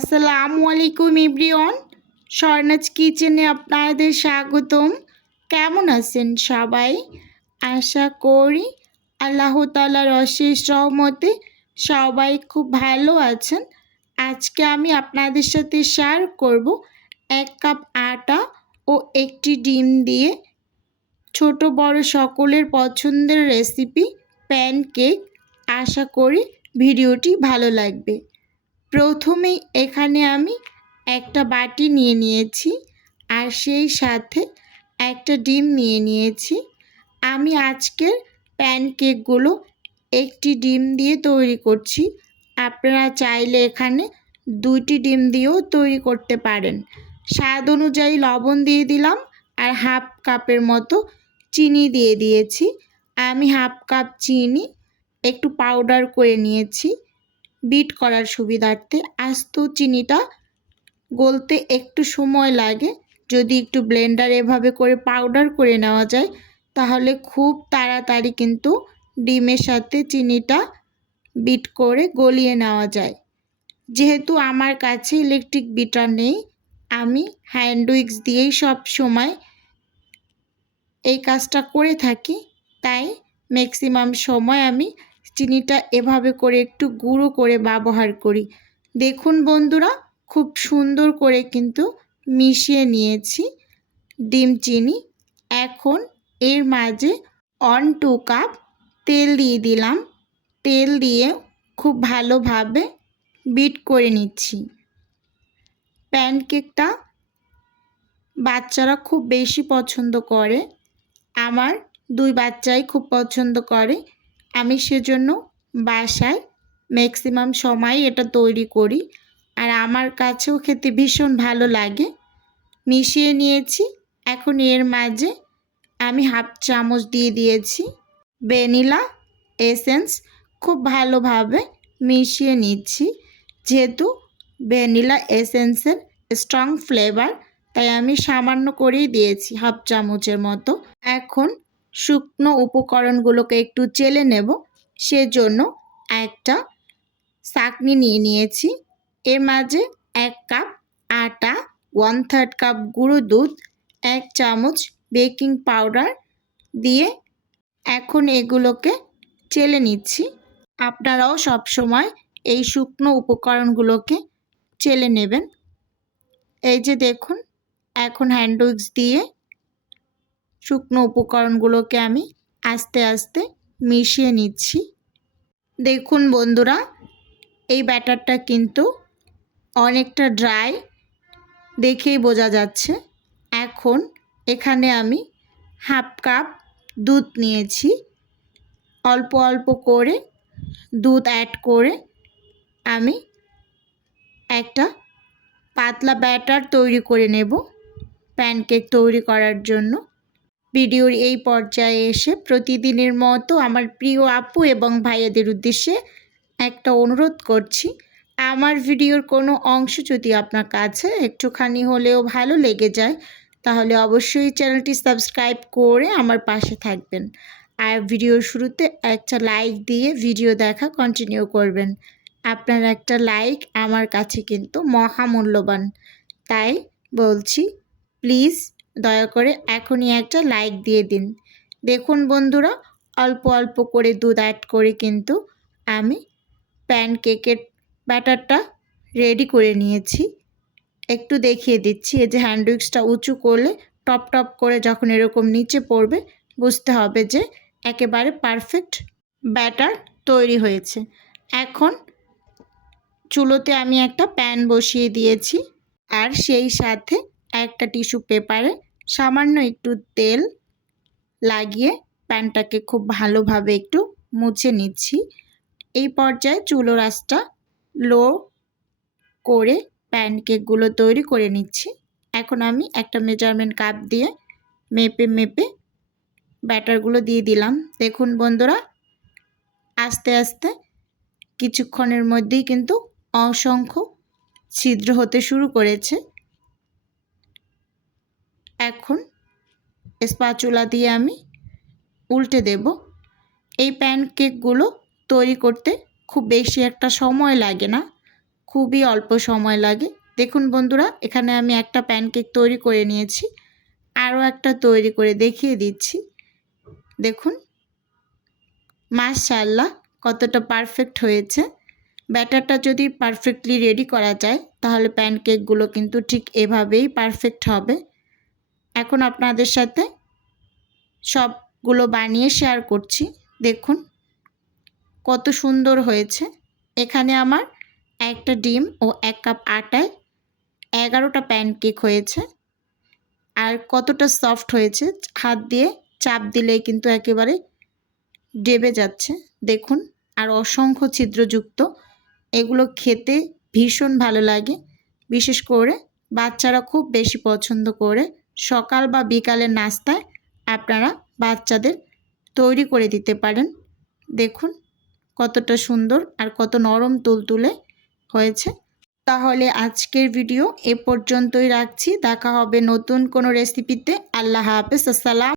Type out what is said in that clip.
আসসালামু আলাইকুম ইব্রিয়ন স্বর্ণাজ কিচেনে আপনাদের স্বাগতম। কেমন আছেন সবাই? আশা করি আল্লাহ তালার অশেষ রহমতে সবাই খুব ভালো আছেন। আজকে আমি আপনাদের সাথে শেয়ার করব এক কাপ আটা ও একটি ডিম দিয়ে ছোট বড় সকলের পছন্দের রেসিপি প্যানকেক আশা করি ভিডিওটি ভালো লাগবে। প্রথমেই এখানে আমি একটা বাটি নিয়ে নিয়েছি আর সেই সাথে একটা ডিম নিয়ে নিয়েছি। আমি আজকের প্যানকেকগুলো একটি ডিম দিয়ে তৈরি করছি। আপনারা চাইলে এখানে দুইটি ডিম দিয়েও তৈরি করতে পারেন। স্বাদ অনুযায়ী লবণ দিয়ে দিলাম আর হাফ কাপের মতো চিনি দিয়ে দিয়েছি। আমি হাফ কাপ চিনি একটু পাউডার করে নিয়েছি। বিট করার সুবিধার্থে আস্ত চিনিটা গলতে একটু সময় লাগে। যদি একটু ব্লেন্ডার এভাবে করে পাউডার করে নেওয়া যায়, তাহলে খুব তাড়াতাড়ি কিন্তু ডিমের সাথে চিনিটা বিট করে গলিয়ে নেওয়া যায়। যেহেতু আমার কাছে ইলেকট্রিক বিটার নেই, আমি হ্যান্ড উইক্স দিয়েই সব সময় এই কাজটা করে থাকি। তাই ম্যাক্সিমাম সময় আমি চিনিটা এভাবে করে একটু গুঁড়ো করে ব্যবহার করি। দেখুন বন্ধুরা, খুব সুন্দর করে কিন্তু মিশিয়ে নিয়েছি ডিম চিনি। এখন এর মাঝে অন টু কাপ তেল দিয়ে দিলাম। তেল দিয়ে খুব ভালোভাবে বিট করে নিচ্ছি। প্যানকেকটা বাচ্চারা খুব বেশি পছন্দ করে। আমার দুই বাচ্চাই খুব পছন্দ করে। আমি সেজন্য বাসায় ম্যাক্সিমাম সময় এটা তৈরি করি। আর আমার কাছেও খেতে ভীষণ ভালো লাগে। মিশিয়ে নিয়েছি। এখন এর মাঝে আমি হাফ চামচ দিয়ে দিয়েছি ভ্যানিলা এসেন্স। খুব ভালোভাবে মিশিয়ে নিচ্ছি। যেহেতু ভ্যানিলা এসেন্সের স্ট্রং ফ্লেভার তাই আমি সামান্য করেই দিয়েছি হাফ চামচের মতো। এখন শুকনো উপকরণগুলোকে একটু চেলে নেব। সেজন্য একটা চাকনি নিয়ে নিয়েছি। এর মাঝে এক কাপ আটা ওয়ান থার্ড কাপ গুঁড়ো দুধ, এক চামচ বেকিং পাউডার দিয়ে এখন এগুলোকে চেলে নিচ্ছি। আপনারাও সব সময় এই শুকনো উপকরণগুলোকে চেলে নেবেন। এই যে দেখুন, এখন হ্যান্ড দিয়ে শুকনো উপকরণগুলোকে আমি আস্তে আস্তে মিশিয়ে নিচ্ছি। দেখুন বন্ধুরা, এই ব্যাটারটা কিন্তু অনেকটা ড্রাই দেখেই বোঝা যাচ্ছে। এখন এখানে আমি হাফ কাপ দুধ নিয়েছি। অল্প অল্প করে দুধ অ্যাড করে আমি একটা পাতলা ব্যাটার তৈরি করে নেব প্যানকেক তৈরি করার জন্য। ভিডিওর এই পর্যায়ে এসে প্রতিদিনের মতো আমার প্রিয় আপু এবং ভাইয়াদের উদ্দেশ্যে একটা অনুরোধ করছি। আমার ভিডিওর কোনো অংশ যদি আপনার কাছে একটুখানি হলেও ভালো লেগে যায়, তাহলে অবশ্যই চ্যানেলটি সাবস্ক্রাইব করে আমার পাশে থাকবেন। আর ভিডিওর শুরুতে একটা লাইক দিয়ে ভিডিও দেখা কন্টিনিউ করবেন। আপনার একটা লাইক আমার কাছে কিন্তু মহামূল্যবান। তাই বলছি প্লিজ দয়া করে এখনই একটা লাইক দিয়ে দিন। দেখুন বন্ধুরা, অল্প অল্প করে দুধ অ্যাড করে কিন্তু আমি প্যানকেকের ব্যাটারটা রেডি করে নিয়েছি। একটু দেখিয়ে দিচ্ছি, এই যে হ্যান্ডউইক্সটা উঁচু করলে টপ টপ করে যখন এরকম নিচে পড়বে, বুঝতে হবে যে একেবারে পারফেক্ট ব্যাটার তৈরি হয়েছে। এখন চুলোতে আমি একটা প্যান বসিয়ে দিয়েছি, আর সেই সাথে একটা টিস্যু পেপারে সামান্য একটু তেল লাগিয়ে প্যানটাকে খুব ভালোভাবে একটু মুছে নিচ্ছি। এই পর্যায়ে চুলো রাসটা লো করে প্যানকেকগুলো তৈরি করে নিচ্ছি। এখন আমি একটা মেজারমেন্ট কাপ দিয়ে মেপে মেপে ব্যাটারগুলো দিয়ে দিলাম। দেখুন বন্ধুরা, আস্তে আস্তে কিছুক্ষণের মধ্যেই কিন্তু অসংখ্য ছিদ্র হতে শুরু করেছে। এখন স্পাচুলা দিয়ে আমি উল্টে দেব। এই প্যানকেকগুলো তৈরি করতে খুব বেশি একটা সময় লাগে না, খুবই অল্প সময় লাগে। দেখুন বন্ধুরা, এখানে আমি একটা প্যানকেক তৈরি করে নিয়েছি, আরও একটা তৈরি করে দেখিয়ে দিচ্ছি। দেখুন মাশাল্লাহ কতটা পারফেক্ট হয়েছে। ব্যাটারটা যদি পারফেক্টলি রেডি করা যায়, তাহলে প্যানকেকগুলো কিন্তু ঠিক এভাবেই পারফেক্ট হবে। এখন আপনাদের সাথে সবগুলো বানিয়ে শেয়ার করছি। দেখুন কত সুন্দর হয়েছে। এখানে আমার একটা ডিম ও এক কাপ আটায় এগারোটা প্যানকেক হয়েছে। আর কতটা সফট হয়েছে, হাত দিয়ে চাপ দিলেই কিন্তু একেবারে ডেবে যাচ্ছে। দেখুন, আর অসংখ্য ছিদ্রযুক্ত। এগুলো খেতে ভীষণ ভালো লাগে। বিশেষ করে বাচ্চারা খুব বেশি পছন্দ করে সকাল বা বিকালের নাস্তায় আপনারা বাচ্চাদের তৈরি করে দিতে পারেন। দেখুন কতটা সুন্দর আর কত নরম তুলতুলে হয়েছে। তাহলে আজকের ভিডিও এ পর্যন্তই রাখছি। দেখা হবে নতুন কোনো রেসিপিতে আল্লাহ হাফেজ। আসসালাম।